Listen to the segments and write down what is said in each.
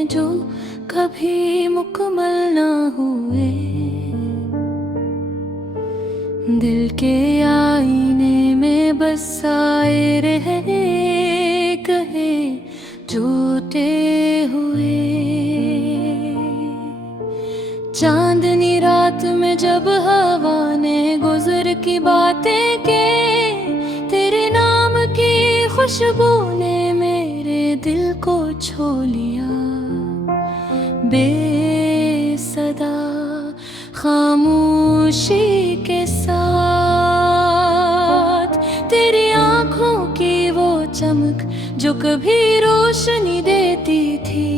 हैं जो कभी मुकम्मल ना हुए। दिल के आईने में बस आए रहे कहे टूटे हुए। चांदनी रात में जब हवा ने गुजर की बातें के, तेरे नाम की खुशबू ने मेरे दिल को छू लिया। बेसदा खामोशी के साथ तेरी आंखों की वो चमक जो कभी रोशनी देती थी,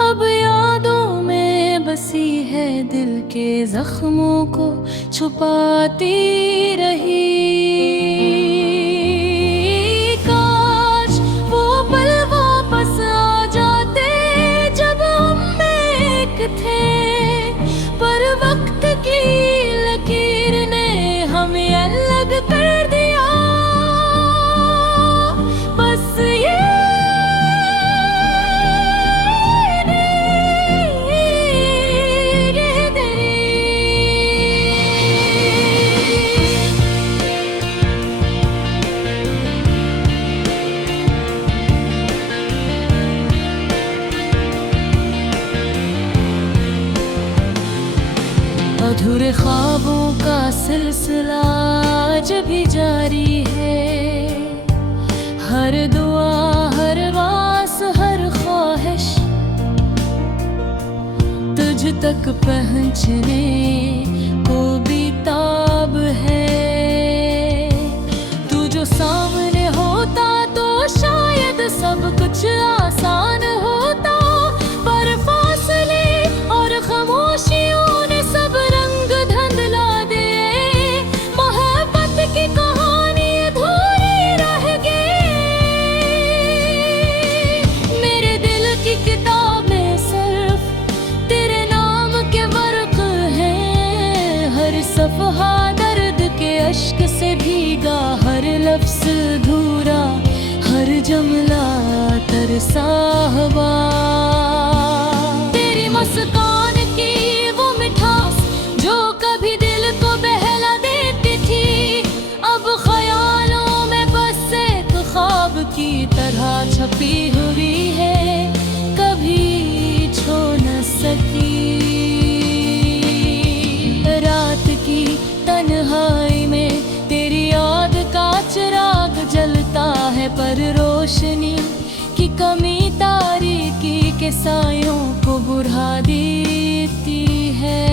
अब यादों में बसी है, दिल के जख्मों को छुपाती रही। काश वो पल वापस आ जाते जब हम एक थे, पर वक्त की लकीर ने हमें अलग कर दिया। बस ये अधूरे ख्वाबों का सिलसिला आज भी जारी है। हर दुआ, हर आस, हर ख्वाहिश तुझ तक पहुँचने को बेताब है। तू जो सामने होता तो शायद सब कुछ आसान होता, पर फासले और खामोशियों ने सब रंग धुंधला दिए। मोहब्बत की कहानी अधूरी रह गई। मेरे दिल की किताब में सिर्फ तेरे नाम के वर्क हैं। हर सफ़हा दर्द के अश्क से भीगा, हर लफ्ज़ अधूरा, हर जुमला तरसा हुआ। तेरी मुस्कान की वो मिठास जो कभी दिल को बहला देती थी, अब ख्यालों में बस एक ख्वाब की तरह छपी हुई है, कभी छू न सकी। रात की तन्हाई में तेरी याद का चिराग जलता है, पर रोशनी की कमी तारीकी के सायों को बुझा देती है।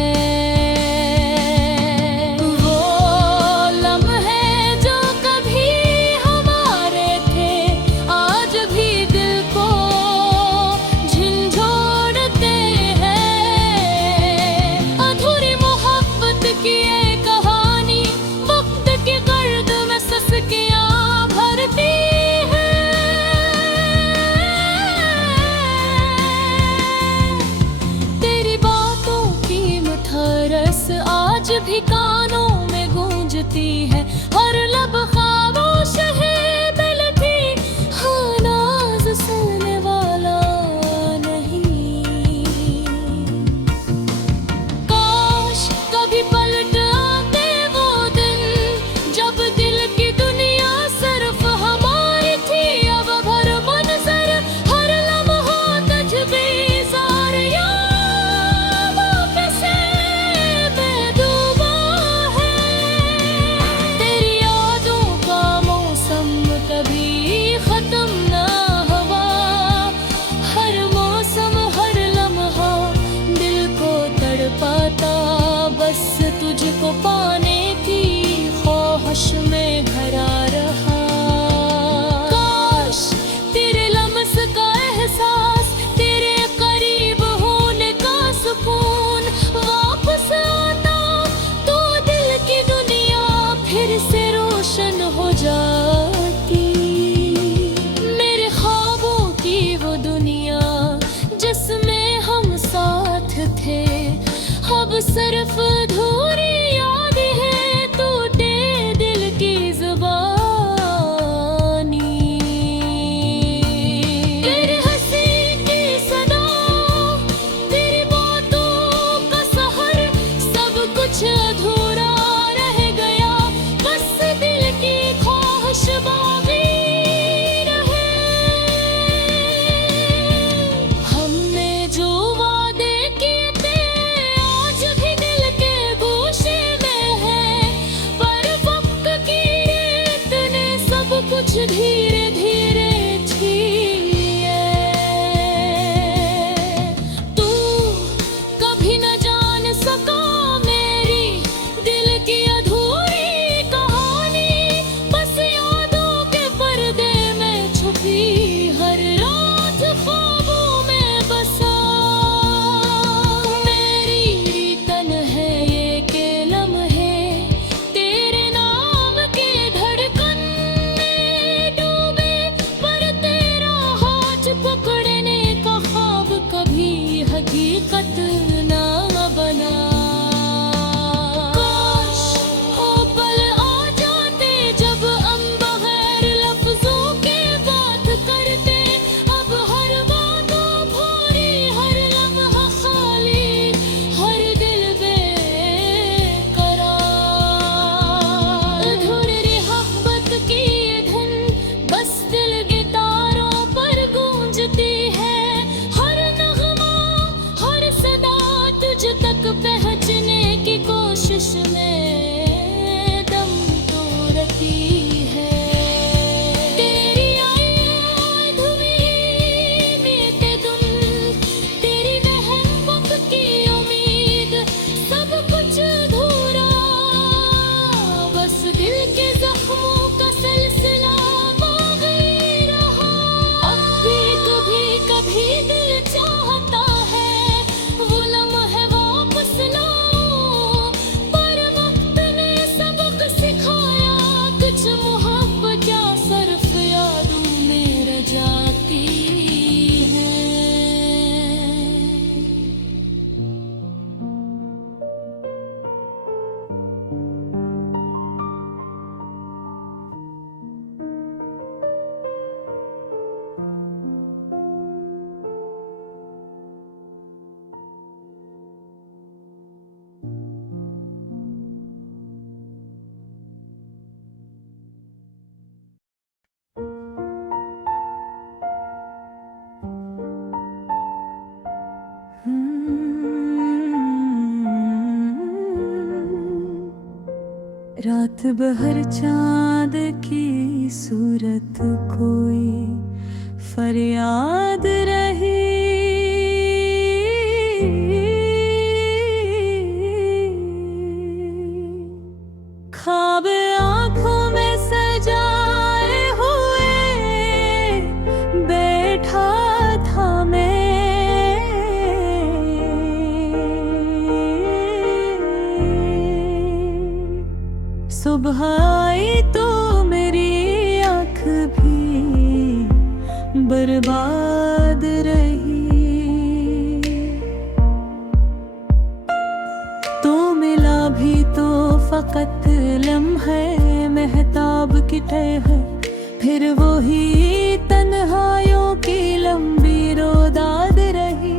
वो लम्हे जो कभी हमारे थे आज भी दिल को झंझोड़ते हैं। अधूरी मोहब्बत की ये कहानी वक्त के गर्द में सिसकियां भरती है। तेरी बातों की मथरस आज भी कानों में गूंजती है। हर लब खामोश है, दिल की हाँ नाज़ सुनने वाला नहीं। काश कभी पलट आते वो दिन जब दिल की दुनिया सिर्फ हमारी थी। अब भर मंज़र हर लम्हा तजबीज़ार यादों से बेडूबा है। तेरी यादों का मौसम कभी खत्म ना हुआ। हर मौसम, हर लम्हा दिल को तड़पाता, बस तुझको पाने की ख्वाहिश में भरा रहा। काश तेरे लम्स का एहसास, तेरे करीब होने का सुकून वापस आता, तो दिल की दुनिया फिर से रोशन हो जाती। मेरे ख्वाबों की वो दुनिया जिसमें हम साथ थे, अब सिर्फ अधूरी याद है, टूटे दिल की जुबानी। तेरे हंसी की सदा रात बहर चांद की सूरत कोई फरियाद रही। ख्वाब आंखों में सजाए हुए बैठा था मैं, सुबह आई तो मेरी आँख भी बर्बाद रही। तो मिला भी तो फकत लम्हे महताब की ठहर, फिर वही तन्हाइयों की लंबी रोदाद रही।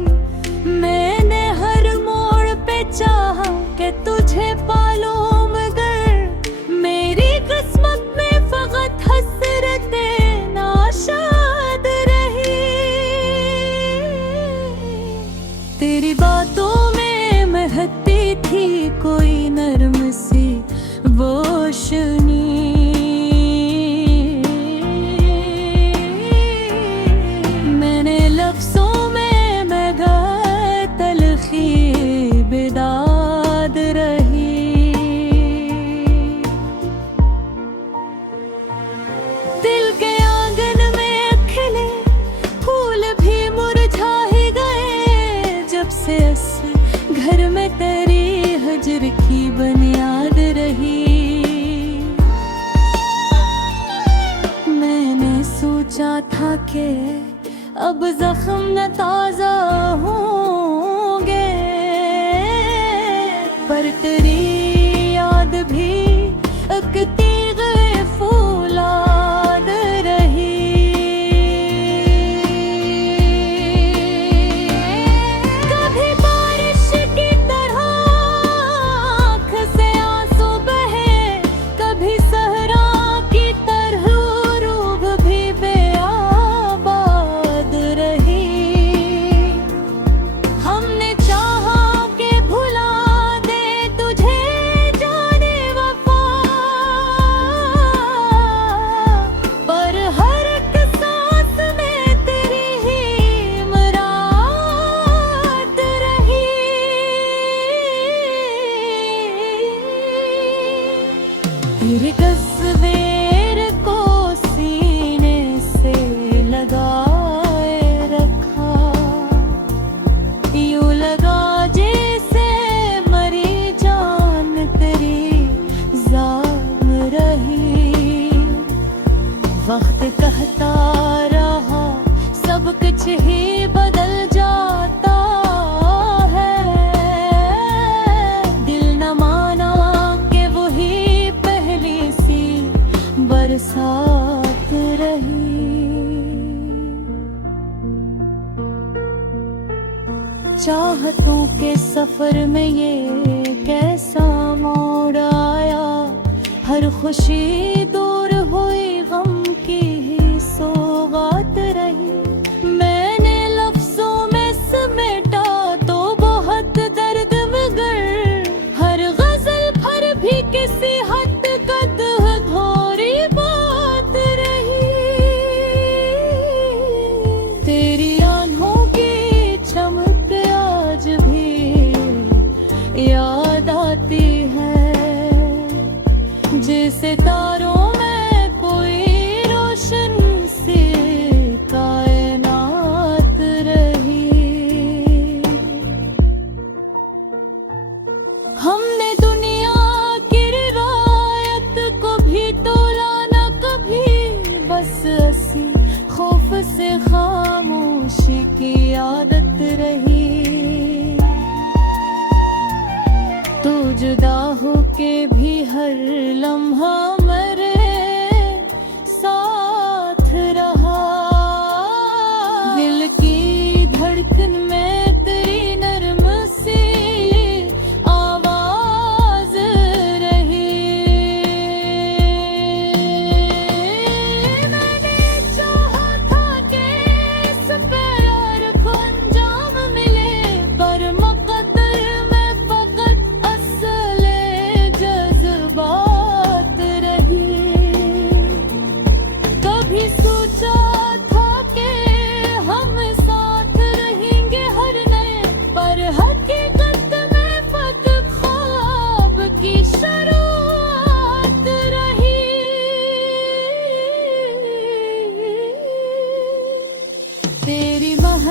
मैंने हर मोड़ पे चाहा कि तुझे पालूं, मगर मेरी किस्मत में फकत हसरतें नाशाद रही। तेरी बातों में महकती थी कोई नर्म सी रोशनी, मैंने लफ्ज़ों में महका तलखी बिदाद रही। दिल के आंगन में खिले फूल भी मुरझा ही गए, जब से घर में तेरी हजर की बुनियाद रही। मैंने सोचा था कि अब जख्म न ताज़ा होंगे, पर तेरी याद भी एक तीग फौलाद रही। कभी बारिश की तरह आँख से आंसू बहे, कभी सहरा की तरह रूह भी बेआबाद रही। हमने चाहा कि भुला दे तुझे जाने वफा, पर हर एक सांस में तेरी ही मुराद रही। तेरी तस्वीर को सीने से लगाए रखा, यूं लगा जैसे मरी जान तेरी जान रही। वक्त कहता रहा सब कुछ ही बदल जाता है, दिल न माना कि वही पहली सी बरसात रही। चाहतों के सफर में ये कैसा मोड़ आया, हर खुशी दूर हुई गम की ही सौगात रही। मैंने लफ्जों में समेटा तो बहुत दर्द, मगर हर गजल पर भी किसी हद कद घोरी बात रही। तेरी आँखों की चमक आज भी याद आती है, जैसे तारों में कोई रोशन सी कायनात रही। हमने दुनिया की रिवायत को भी तोला न कभी, बस ऐसी खौफ से खामोशी की आदत रही। तो जुदा हो के भी हर लम्हा मेरे साथ रहा, दिल की धड़कन में तेरी नर्म सी आवाज रही। मैंने चाहा था कि इस प्यार को अंजाम मिले, पर मुकद्दर में फकत असल जज्बात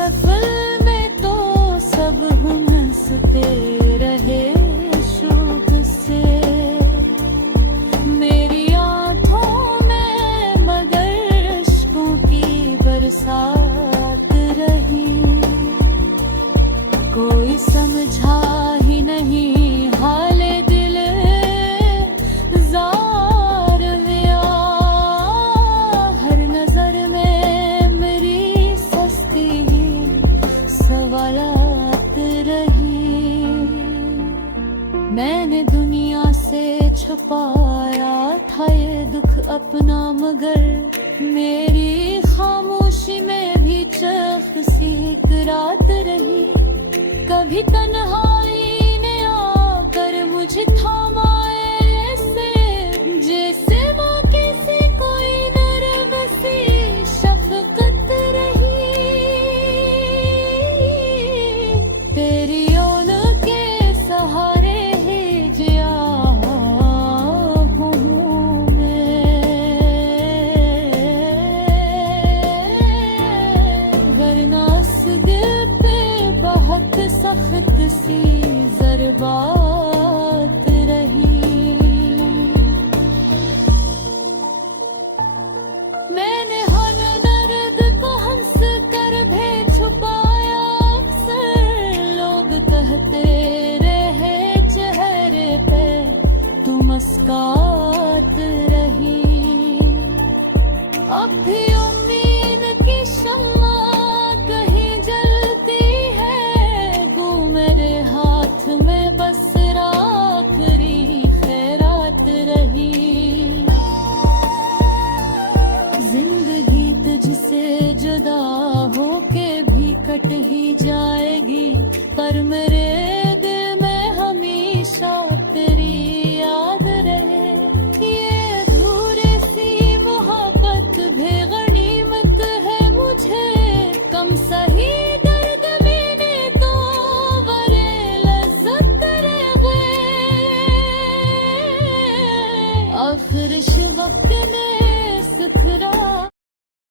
महफिल में तो सब हम हंसते रहे शौक से, मेरी आंखों में मगर अश्कों की बरसात रही। कोई समझा ही नहीं हाले दिल जार गया, हर नजर में मेरी सस्ती सवालात रही। मैंने दुनिया से छुपाया था ये दुख अपना, मगर मेरी खामोशी में भी चख सी एक रात रही। कभी तन्हाई ने आकर मुझे थामा ऐसे, जैसे माँ किसी कोई नरम सी शफकत रही। तेरी ओन के सहारे ही जिया हूँ मैं, वरना इस दिल पे बहुत सख्त सी जरबात रही। मैंने हर दर्द को हंस कर भी छुपाया, अक्सर लोग कहते रहे चेहरे पे तू मुस्कात रही। अब भी उम्मीद की शम्मा कहीं जलती है, गो मेरे हाथ में बस आखिरी खैरात रही। जिंदगी तुझसे जुदा होके भी कट ही जाएगी, पर मेरे